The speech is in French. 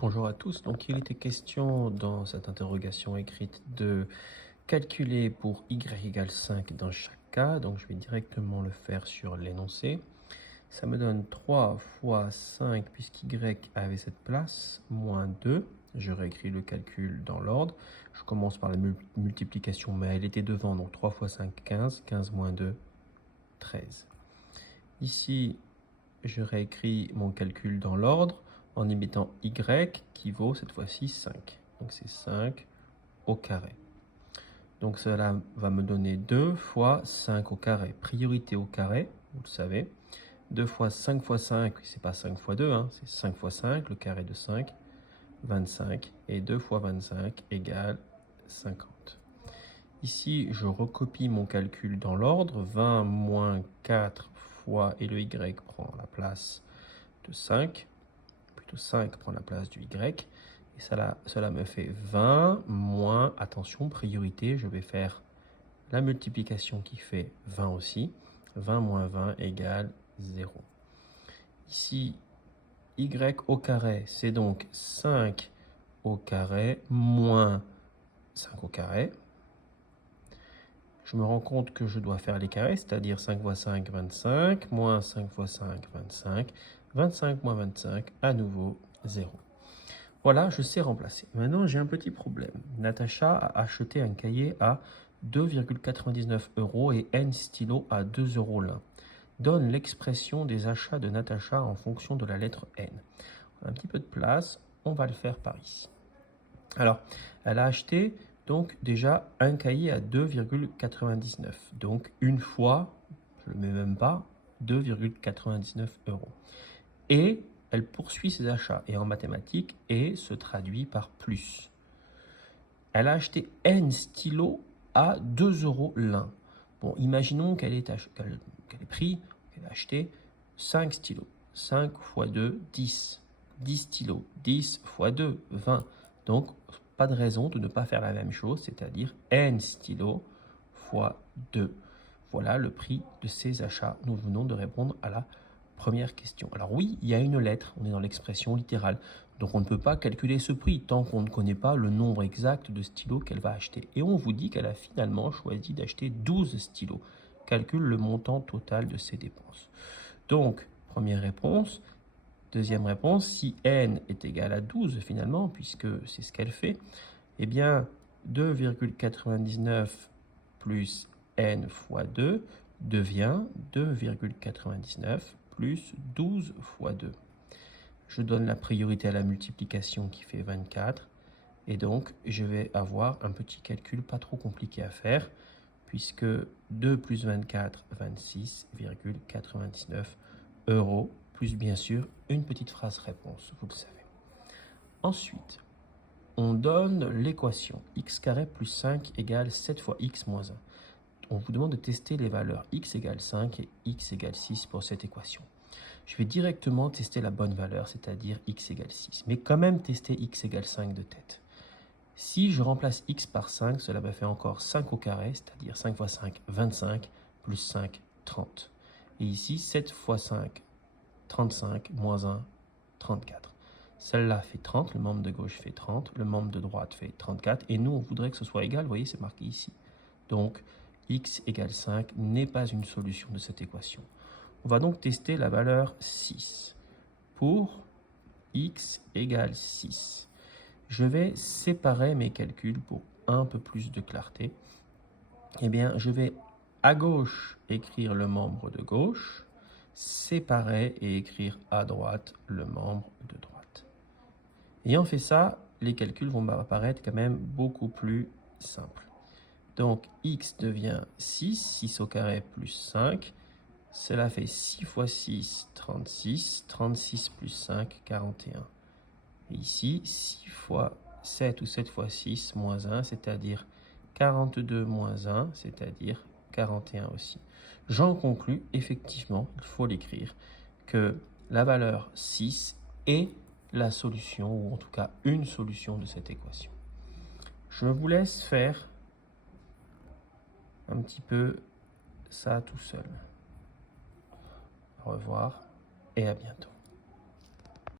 Bonjour à tous. Donc, il était question dans cette interrogation écrite de calculer pour y égale 5 dans chaque cas. Donc, je vais directement le faire sur l'énoncé. Ça me donne 3 fois 5 puisqu'y avait cette place, moins 2. Je réécris le calcul dans l'ordre. Je commence par la multiplication, mais elle était devant. Donc, 3 fois 5, 15. 15 moins 2, 13. Ici, je réécris mon calcul dans l'ordre en y mettant y qui vaut cette fois-ci 5. Donc c'est 5 au carré. Donc cela va me donner 2 fois 5 au carré. Priorité au carré, vous le savez. 2 fois 5 fois 5, c'est pas 5 fois 2, hein, c'est 5 fois 5, le carré de 5, 25. Et 2 fois 25 égale 50. Ici, je recopie mon calcul dans l'ordre. 20 moins 4 fois, et le y prend la place de 5. Plutôt 5 prend la place du y. Et cela me fait 20 moins, attention, priorité, je vais faire la multiplication qui fait 20 aussi. 20 moins 20 égale 0. Ici, y au carré, c'est donc 5 au carré moins 5 au carré. Je me rends compte que je dois faire les carrés, c'est-à-dire 5 fois 5, 25, moins 5 fois 5, 25, 25 moins 25, à nouveau 0. Voilà, je sais remplacer. Maintenant, j'ai un petit problème. Natacha a acheté un cahier à 2,99 € et N stylo à 2 € l'un. Donne l'expression des achats de Natacha en fonction de la lettre N. On a un petit peu de place, on va le faire par ici. Alors, elle a acheté donc déjà un cahier à 2,99. Donc une fois, je ne le mets même pas, 2,99 €. Et elle poursuit ses achats. Et en mathématiques, et se traduit par plus. Elle a acheté N stylos à 2 € l'un. Bon, imaginons qu'elle ait acheté 5 stylos. 5 fois 2, 10. 10 stylos. 10 fois 2, 20. Donc, pas de raison de ne pas faire la même chose, c'est-à-dire N stylos fois 2. Voilà le prix de ces achats. Nous venons de répondre à la première question. Alors oui, il y a une lettre, on est dans l'expression littérale. Donc on ne peut pas calculer ce prix tant qu'on ne connaît pas le nombre exact de stylos qu'elle va acheter. Et on vous dit qu'elle a finalement choisi d'acheter 12 stylos. Calcule le montant total de ses dépenses. Donc, première réponse. Deuxième réponse, si n est égal à 12 finalement, puisque c'est ce qu'elle fait, eh bien 2,99 plus n fois 2 devient 2,99 plus 12 fois 2. Je donne la priorité à la multiplication qui fait 24. Et donc, je vais avoir un petit calcul pas trop compliqué à faire, puisque 2 plus 24, 26,99 €, plus bien sûr une petite phrase réponse, vous le savez. Ensuite, on donne l'équation x carré plus 5 égale 7 fois x moins 1. On vous demande de tester les valeurs x égale 5 et x égale 6 pour cette équation. Je vais directement tester la bonne valeur, c'est-à-dire x égale 6, mais quand même tester x égale 5 de tête. Si je remplace x par 5, cela me fait encore 5 au carré, c'est-à-dire 5 fois 5, 25, plus 5, 30. Et ici, 7 fois 5, 35, moins 1, 34. Celle-là fait 30, le membre de gauche fait 30, le membre de droite fait 34, et nous, on voudrait que ce soit égal, vous voyez, c'est marqué ici. Donc, x égale 5 n'est pas une solution de cette équation. On va donc tester la valeur 6. Pour x égale 6. Je vais séparer mes calculs pour un peu plus de clarté. Eh bien, je vais à gauche écrire le membre de gauche, séparer et écrire à droite le membre de droite. Ayant fait ça, les calculs vont m'apparaître quand même beaucoup plus simples. Donc, x devient 6, 6 au carré plus 5. Cela fait 6 fois 6, 36. 36 plus 5, 41. Et ici, 6 fois 7 ou 7 fois 6, moins 1, c'est-à-dire 42 moins 1, c'est-à-dire 41 aussi. J'en conclus, effectivement, il faut l'écrire, que la valeur 6 est la solution, ou en tout cas une solution de cette équation. Je vous laisse faire un petit peu ça tout seul. Au revoir et à bientôt.